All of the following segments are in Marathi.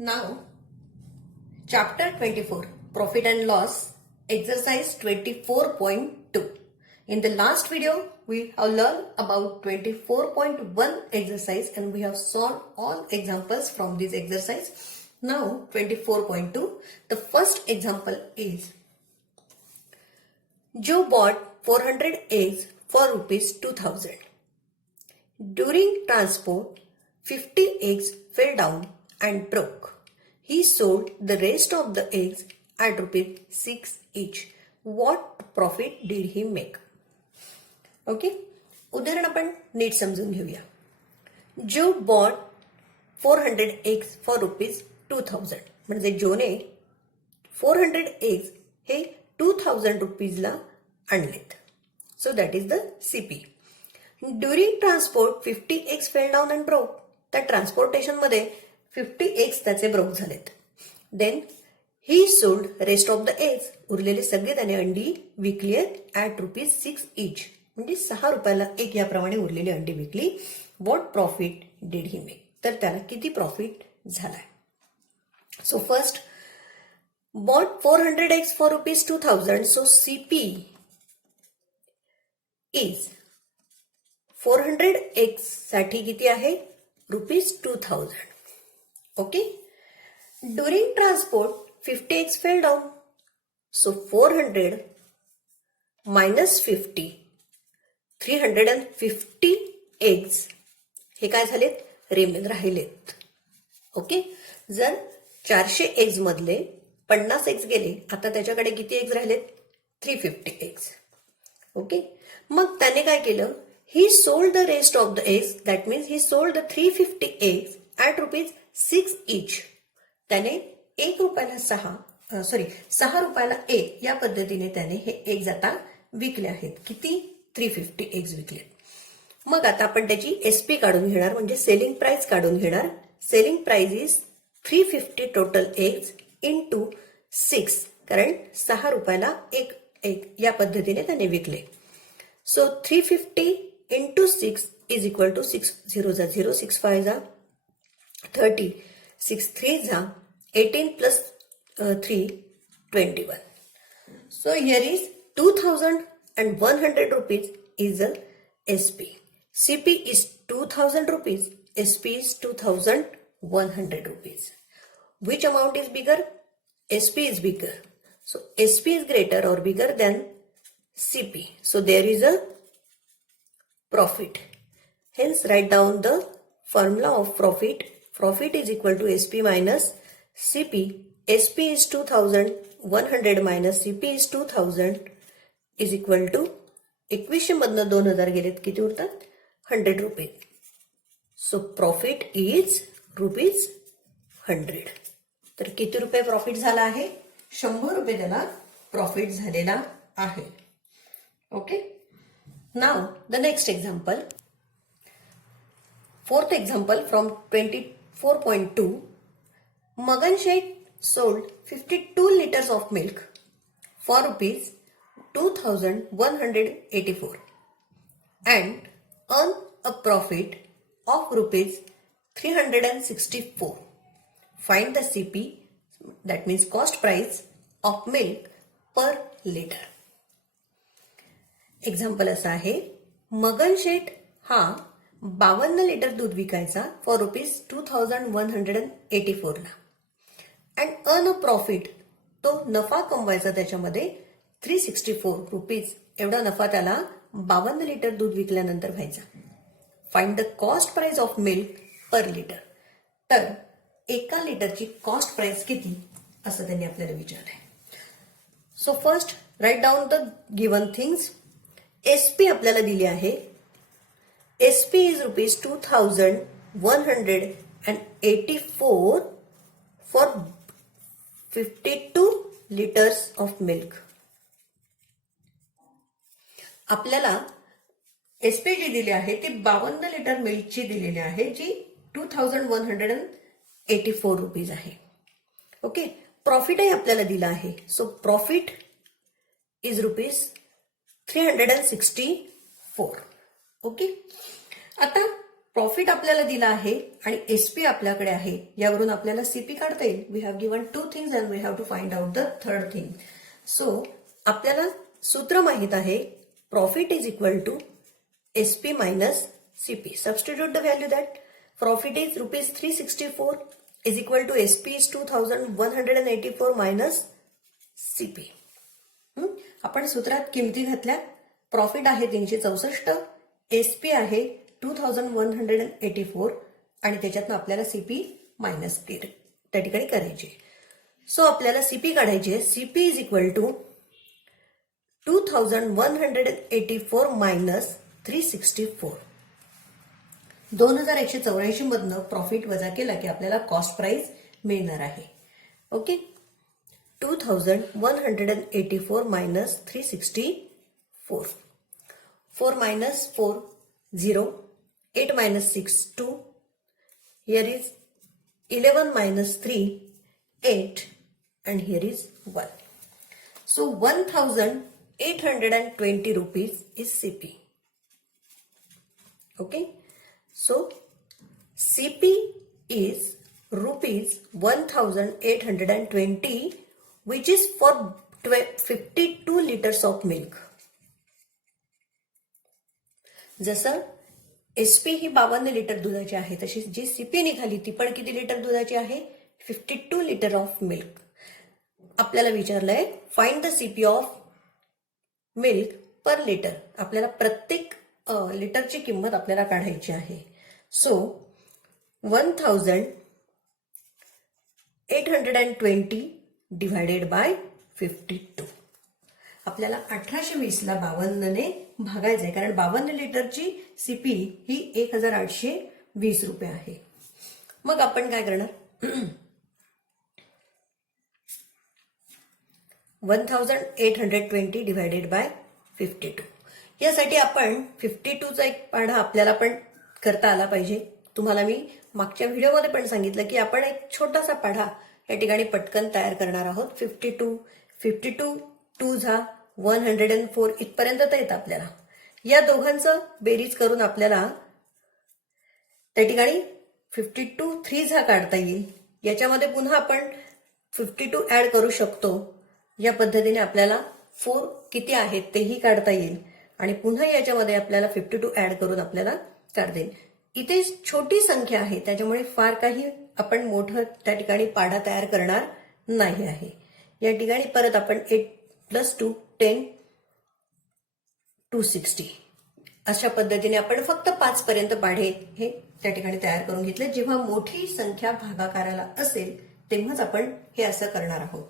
Now, chapter 24, Profit and Loss, exercise 24.2. In the last video, we have learned about 24.1 exercise and we have solved all examples from this exercise. Now, 24.2, the first example is, Joe bought 400 eggs for rupees 2000. During transport, 50 eggs fell down and broke. He sold the rest of the eggs at rupees 6 each. What profit did he make? Okay, उदाहरण आपण नीट समजून घेऊया. जो बॉट 400 eggs फॉर रुपीज 2000. म्हणजे जोने 400 eggs हे 2000 रुपीजला आणलेत. So that is the CP. During transport 50 eggs fell down and broke. त्या ट्रान्सपोर्टेशन मध्ये 50 eggs त्याचे ब्रोक झालेत. Then he sold rest of the eggs. उरलेले सगळे त्याने अंडी विकली आहेत ऍट रुपीज 6 इच. म्हणजे 6 रुपयाला एक याप्रमाणे उरलेली अंडी विकली. What profit did he make? तर त्याला किती प्रॉफिट झालाय? So first, bought 400 eggs for rupees 2000. So CP is 400 eggs साठी किती आहे? Rupees 2000. Okay. During transport 50 eggs fell down. So 400 minus 50, 350 eggs हे काय झालेत? रिमेन राहिलेत. ओके. जर 400 eggs मधले 50 eggs गेले, आता त्याच्याकडे किती eggs राहिलेत? 350 eggs. ओके. मग त्याने काय केलं? ही sold the rest of the eggs. That means he sold the 350 eggs at rupees 6 इच. त्याने 1 रुपयाला 6 रुपयाला 1 या पद्धतीने त्याने हे eggs आता विकले आहेत. किती? 350 eggs विकले. मग आता आपण त्याची एसपी काढून घेणार, म्हणजे सेलिंग प्राइस काढून घेणार. Selling price is 350 total eggs into 6, कारण 6 रुपयाला एक एग या पद्धतीने त्याने विकले. So 350 into 6 is equal to 6 0 जा 0, 6 5 जा 30, 6 3 जा 18 plus 3 21. So here is 2100 rupees is a SP. CP is 2000 rupees. SP is 2100 rupees. Which amount is bigger? SP is bigger. So SP is greater or bigger than CP. So there is a profit. Hence write down the formula of profit. Profit is equal to SP minus CP. SP is 2100 minus CP is 2000 is equal to 2100 मधनं 2000 गेलेत, किती उरतात? 100 रुपये. So profit is rupees 100. तर किती रुपये प्रॉफिट झाला आहे? 100 रुपये त्याला प्रॉफिट झालेला आहे. Okay. Now the next example, fourth example from 24.2. Magan Shaikh sold 52 liters of milk for rupees 2184 and earned a profit of rupees 364. Find the CP, that means cost price of milk per liter. Example असं आहे, मगन शेठ हा 52 लिटर दूध विकायचा फॉर रुपीज 2184 ला. अँड अर्न अ प्रॉफिट, तो नफा कमवायचा त्याच्यामध्ये 364 रुपीज एवढा नफा त्याला 52 लिटर दूध विकल्यानंतर व्हायचा. Find the cost price of milk per litre. तर एका लिटरची कॉस्ट प्राइस किती असं त्यांनी आपल्याला विचारलंय. So first write down the given things. SP आपल्याला दिली आहे. SP is rupees 2184 for 52 liters of milk. आपल्याला एसपी जी दिली आहे ती 52 लिटर मिल्कची दिलेली आहे, जी 2184 रुपीज आहे. ओके. प्रॉफिटही आपल्याला दिला आहे. So profit is rupees 364. Okay. आता प्रॉफिट आपल्याला दिला आहे आणि एसपी आपल्याकडे आहे. यावरून आपल्याला सीपी काढता येईल. We have given 2 things and we have to find out the third thing. So आपल्याला सूत्र माहित आहे, profit is equal to SP minus CP. Substitute the value that profit is ₹364 is equal to SP is 2184 minus CP. आपण सूत्रात किमती घातल्या. प्रॉफिट आहे 364, एसपी आहे 2184 आणि त्याच्यातनं आपल्याला सीपी मायनस त्या ठिकाणी करायची. सो आपल्याला सीपी काढायची आहे. CP is equal to 2184 minus 364. 2184 मधनं प्रॉफिट वजा केला की आपल्याला कॉस्ट प्राइस मिळणार आहे. Okay, 2184 minus 364. 4 minus 4, 0. 8 minus 6, 2. Here is 11 minus 3, 8. And here is 1. So 1820 rupees is CP. Okay. So CP is rupees 1820, which is for 52 liters of milk. जसं एसपी ही 52 लिटर दुधाची आहे, तशी जी सीपी निघाली ती पण किती लिटर दुधाची आहे? 52 लिटर ऑफ मिल्क. आपल्याला विचारलंय find the CP of milk per litre. आपल्याला प्रत्येक लिटरची किंमत आपल्याला काढायची आहे. So 1820 divided by 52. आपल्याला 1820 ला 52 ने भागायचंय, कारण 52 लिटरची सीपी ही 1820 रुपये आहे. मग आपण काय करणार? 1820 डिवायडेड बाय 52. यासाठी आपण 52चा एक पाढा आपल्याला पण करता आला पाहिजे. तुम्हाला मी मागच्या व्हिडिओमध्ये पण सांगितलं की आपण एक छोटासा पाढा या ठिकाणी पटकन तयार करणार आहोत. 52 2 झा 104 इथपर्यंत तर येतं आपल्याला. या दोघांचं बेरीज करून आपल्याला त्या ठिकाणी 52 3 झा काढता येईल. याच्यामध्ये पुन्हा आपण 52 ऍड करू शकतो. या पद्धतीने आपल्याला 4 किती आहेत तेही काढता येईल आणि पुन्हा याच्यामध्ये आपल्याला 52 ऍड करून आपल्याला काढता येईल. इथे छोटी संख्या आहे त्याच्यामुळे फार काही आपण मोठं त्या ठिकाणी पाढा तयार करणार नाही आहे. या ठिकाणी परत आपण 8 + 2 10 260 अशा पद्धतीने आपण फक्त 5 पर्यंत पाढे हे त्या ठिकाणी तयार करून घेतले. जेव्हा मोठी संख्या भागाकाराला असेल तेव्हाच आपण हे असं करणार आहोत.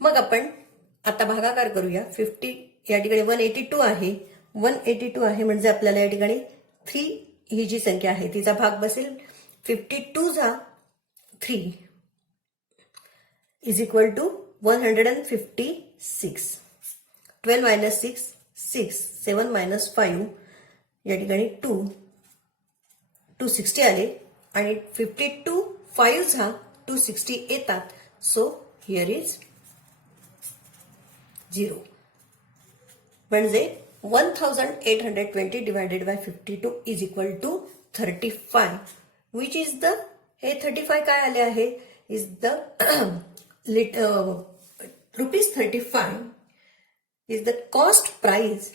मग आपण आता भागाकार करूया. 50 या ठिकाणी 182 आहे. 182 आहे म्हणजे आपल्याला या ठिकाणी 3 ही जी संख्या आहे तिचा भाग बसेल. 52 झा 3 is equal to 156. 12 minus 6 6. 7 minus 5 या ठिकाणी 2 260 आले आणि 52 5 झा 260 येतात. So here is 0. म्हणजे 1820 divided by 52 is equal to 35, which is the, हे 35 काय आले आहे, is the ₹35 is the cost price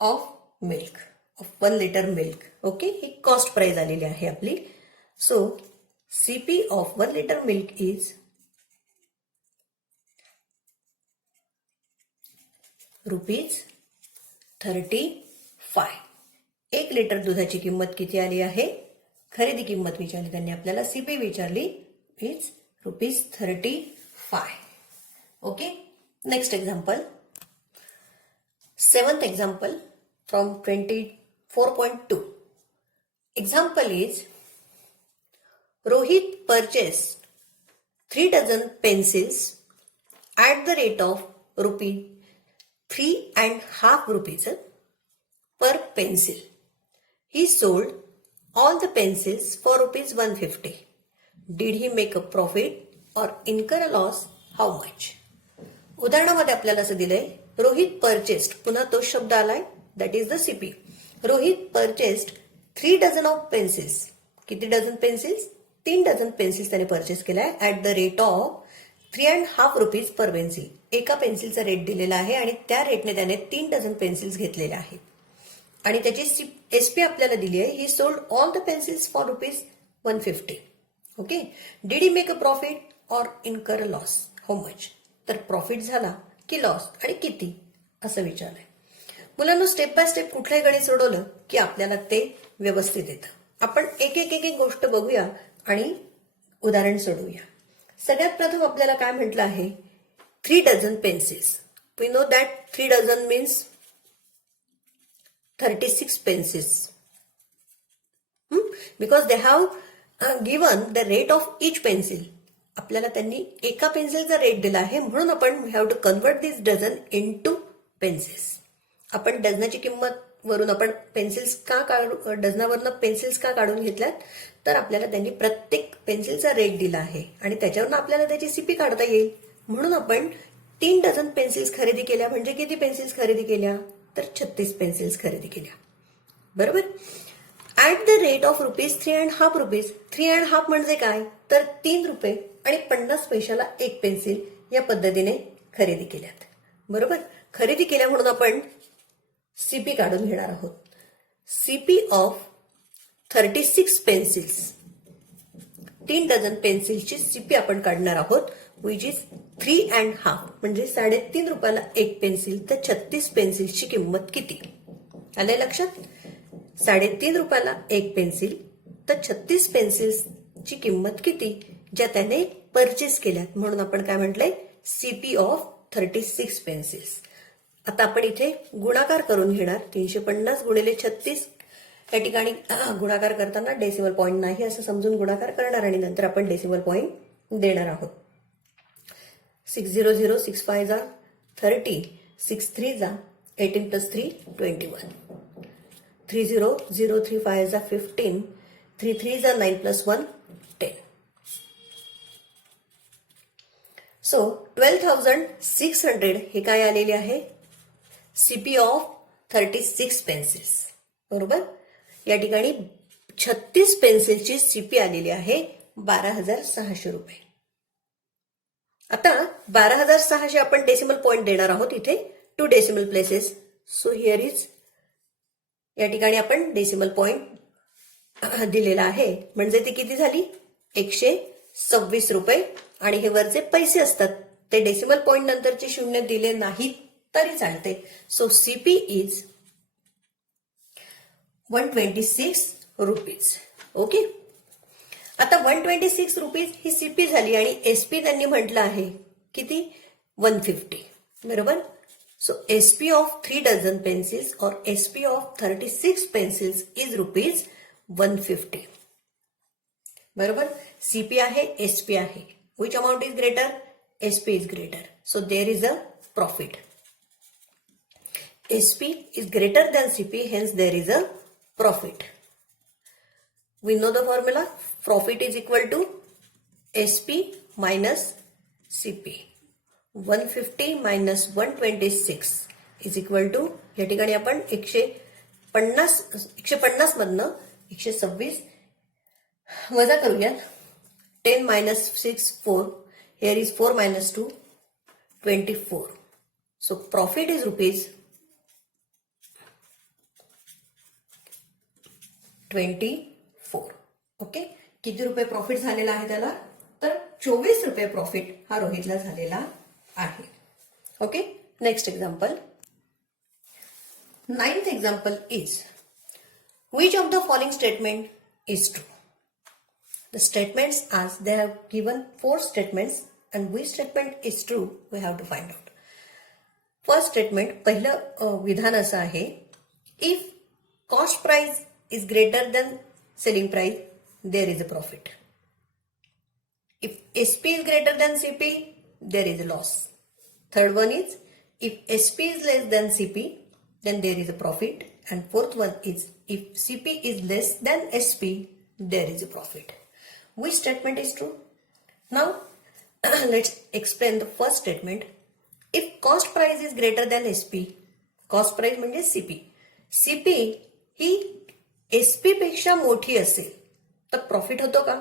of milk, of 1 liter milk. Okay, he cost price आलेली आहे आपली. So CP of 1 liter milk is ₹35. 1 litre दुधाची किंमत किती आली आहे? खरेदी किंमत विचारली त्यांनी आपल्याला, सीपी विचारली, is ₹35. Okay, next example. 7th example from 24.2. Example is Rohit purchased 3 dozen pencils at the rate of ₹3.5 per pencil. He sold all the pencils for ₹150. Did he make a profit or incur a loss? How much? उदाहरणामध्ये आपल्याला असं दिलंय, रोहित परचेस्ड, पुन्हा तो शब्द आलाय, that is the CP. Rohit purchased 3 dozen of pencils. किती डझन पेन्सिल्स? 3 डझन पेन्सिल्स त्याने परचेस केलाय at the rate of 3.5 rupees per pencil. एका पेन्सिलचा रेट दिलेला आहे आणि त्या रेटने त्याने 3 डझन पेन्सिल्स घेतलेल्या आहेत. आणि त्याची एसपी आपल्याला दिली आहे. ही sold all the pencils for rupees 150. Okay. Did he make a profit or इनकर अ लॉस? How much? तर प्रॉफिट झाला की लॉस आणि किती असं विचारलंय. मुलांना स्टेप बाय स्टेप कुठलंही गणित सोडवलं की आपल्याला ते व्यवस्थित येतं. आपण एक एक एक एक गोष्ट बघूया आणि उदाहरण सोडवूया. सगळ्यात प्रथम आपल्याला काय म्हटलं आहे? 3 dozen pencils. We know that 3 dozen means 36 pencils. Because they have given the rate of each pencil. आपल्याला त्यांनी एका पेन्सिलचा रेट दिला आहे म्हणून आपण we have to convert this dozen into pencils. आपण डझनाची किंमत वरून आपण पेन्सिल्स का काढू, डझनावरनं पेन्सिल्स का काढून घेतल्यात? तर आपल्याला त्यांनी प्रत्येक पेन्सिलचा रेट दिला आहे आणि त्याच्यावरून आपल्याला त्याची सीपी काढता येईल. म्हणून आपण 3 डझन पेन्सिल्स खरेदी केल्या. म्हणजे किती पेन्सिल्स खरेदी केल्या? तर 36 पेन्सिल्स खरेदी केल्या. बरोबर. At the rate of rupees 3.5 rupees. 3.5 म्हणजे काय? तर 3 रुपये आणि 50 पैशाला एक पेन्सिल या पद्धतीने खरेदी केल्यात. बरोबर. खरेदी केल्या म्हणून आपण सीपी काढून घेणार आहोत. CP of 36 pencils. 3 डझन पेन्सिल्सची सीपी आपण काढणार आहोत. विच इज 3.5 म्हणजे 3.5 रुपयाला एक पेन्सिल. तर 36 पेन्सिल्सची किंमत किती? आलंय लक्षात? 3.5 रुपयाला एक पेन्सिल तर 36 पेन्सिल्सची किंमत किती ज्या त्याने परचेस केल्यात. म्हणून आपण काय म्हटलंय? CP of 36 pencils. आता आपण इथे गुणाकार करून घेणार. 350 गुणिले 36. या ठिकाणी गुणाकार करताना डेसिमल पॉईंट नाही असं समजून गुणाकार करणार आणि नंतर आपण डेसिमल पॉईंट देणार आहोत. 600 6 5 जा 30, 6 3 जा 18 प्लस 3 21, 30 3 5 जा 15, 3 3 जा 9 प्लस 1 10. सो 12,600 हे काय आलेले आहे? CP of 36 pencils. बरोबर. या ठिकाणी 36 पेन्सिलची सीपी आलेली आहे 12,600 रुपये. आता 12,600 आपण डेसिमल पॉईंट देणार आहोत इथे 2 decimal places. So here is, या ठिकाणी आपण डेसिमल पॉईंट दिलेला आहे म्हणजे ती किती झाली? 126 रुपये. आणि हे वरचे पैसे असतात ते डेसिमल पॉईंट नंतरचे शून्य दिले नाहीत तरी चालते. So CP is 126 rupees. Okay. आता 126 रुपीज ही सीपी झाली आणि एसपी त्यांनी म्हटलं आहे किती? 150. बरोबर. So SP of 3 dozen pencils और SP of 36 pencils is rupees 150. बरोबर. सीपी आहे, एसपी आहे. Which amount is greater? SP is greater. So there is a profit. SP is greater than CP, hence there is a profit. We know the formula. Profit is equal to SP minus CP. 150 minus 126 is equal to, या ठिकाणी आपण 150 मधनं 126 वजा करूया. 10 minus 6 4. Here is 4 minus 2 24. So profit is rupees 24. Okay. किती रुपये प्रॉफिट झालेला आहे त्याला? तर 24 रुपये प्रॉफिट हा रोहितला झालेला आहे. Okay. Next example. 9th example is which of the following statement is true? The statements as they have given 4 statements and which statement is true we have to find out. First statement, पहिलं विधान असं आहे, if cost price is greater than selling price, there is a profit. If SP is greater than CP, there is a loss. Third one is, if SP is less than CP, then there is a profit. And fourth one is, if CP is less than SP, there is a profit. Which statement is true? Now, let's explain the first statement. If cost price is greater than SP, cost price म्हणजे CP. CP ही SP पेक्षा मोठी असेल तर प्रॉफिट होतो का?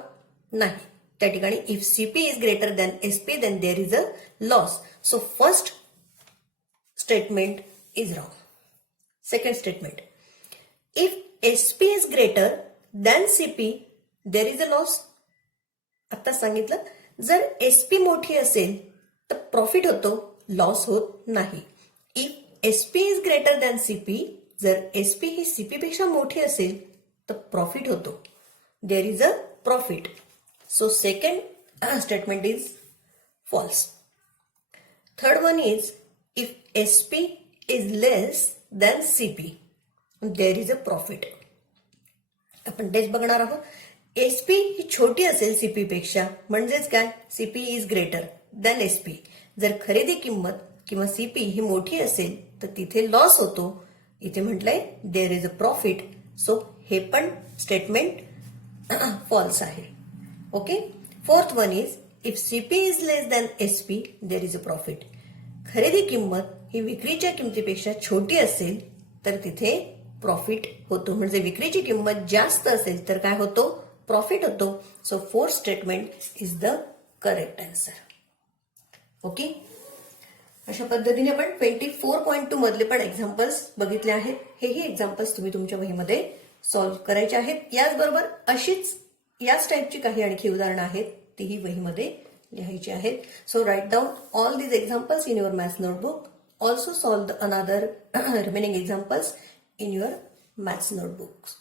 नाही. त्या ठिकाणी if CP is greater than SP then there is a loss. So first statement is wrong. Second statement, if SP is greater than CP there is a loss. आता सांगितलं, जर एसपी मोठी असेल तर प्रॉफिट होतो, लॉस होत नाही. If SP is greater than CP, जर एसपी ही सीपी पेक्षा मोठी असेल तर प्रॉफिट होतो, there is a profit. So second statement is false. Third one is if SP is less than CP there is a profit. आपण तेच बघणार आहोत. एसपी ही छोटी असेल सीपी पेक्षा, म्हणजेच काय, CP is greater than SP. जर खरेदी किंमत किंवा सीपी ही मोठी असेल तर तिथे लॉस होतो. इथे म्हटलंय there is a profit. So हे पण स्टेटमेंट फॉल्स आहे. Okay. Fourth one is if CP is less than SP there is a profit. खरेदी किंमत ही विक्रीच्या किमतीपेक्षा छोटी असेल तर तिथे प्रॉफिट होतो. म्हणजे विक्रीची किंमत जास्त असेल तर काय होतो, प्रॉफिट होतो. So fourth statement is the correct answer. Okay. अशा पद्धतीने आपण 24.2 मधले पण एक्झाम्पल्स बघितले आहेत. हेही एक्झाम्पल्स तुम्ही तुमच्या वहीमध्ये सॉल्व्ह करायचे आहेत. याचबरोबर अशीच याच टाईपची काही आणखी उदाहरणं आहेत, तीही वहीमध्ये लिहायची आहेत. So write down all these examples in your maths notebook. Also solve the another remaining examples in your maths notebooks.